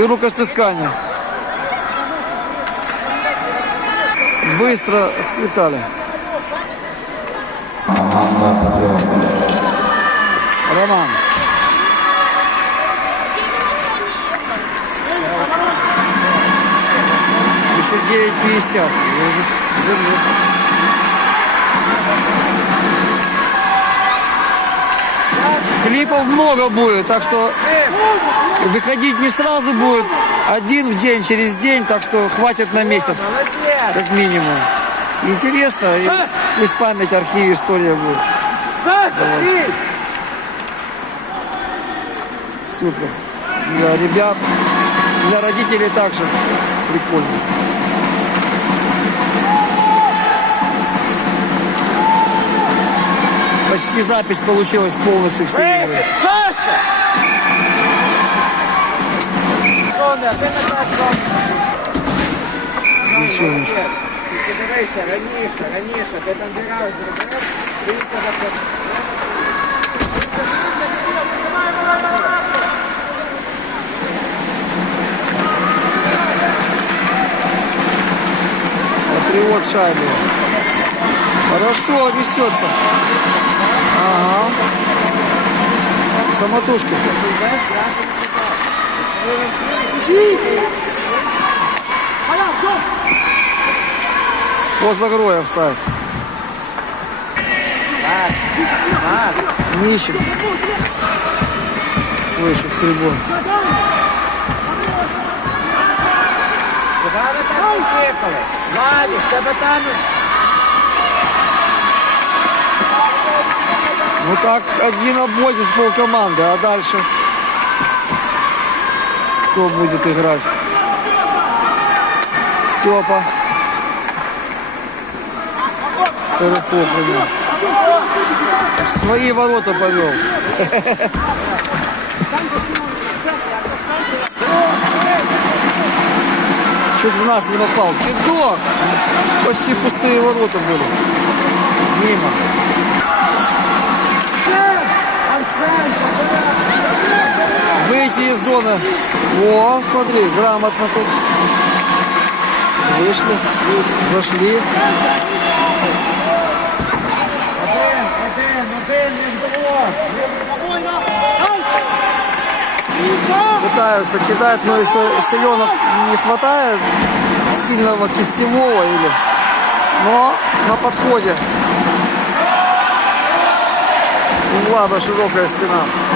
и рукостискание. Быстро сквитали. Роман. Еще 9.50. Я уже залез. Клипов много будет, так что выходить не сразу будет, один в день, через день, так что хватит на месяц, как минимум. Интересно, и пусть память, архив, история будет. Саша, ты! Супер. Для ребят, для родителей также прикольно. Почти запись получилась полностью все игры. Саша! Соня, ти не так робиш. Девчоночка. Тільки дивися, раніше, раніше, ти там дирав зробив, стоїть тебе просто. Патриот шайбы. Хорошо несется. Самотужки. Возле гроя сайт. Нищим. Слышу стрельбу. Куди ви так поїхали? Владик, тебе там... Ну так один обводит пол команды, а дальше кто будет играть? Степа. Перехопление. В свои ворота повел. Чуть в нас не попал. Кидок! Почти пустые ворота были. Мимо. Из зоны. О, смотри, грамотно тут. Вышли, зашли. Пытаются кидать, но еще силенок не хватает сильного кистевого или. Но на подходе. Влада широкая спина.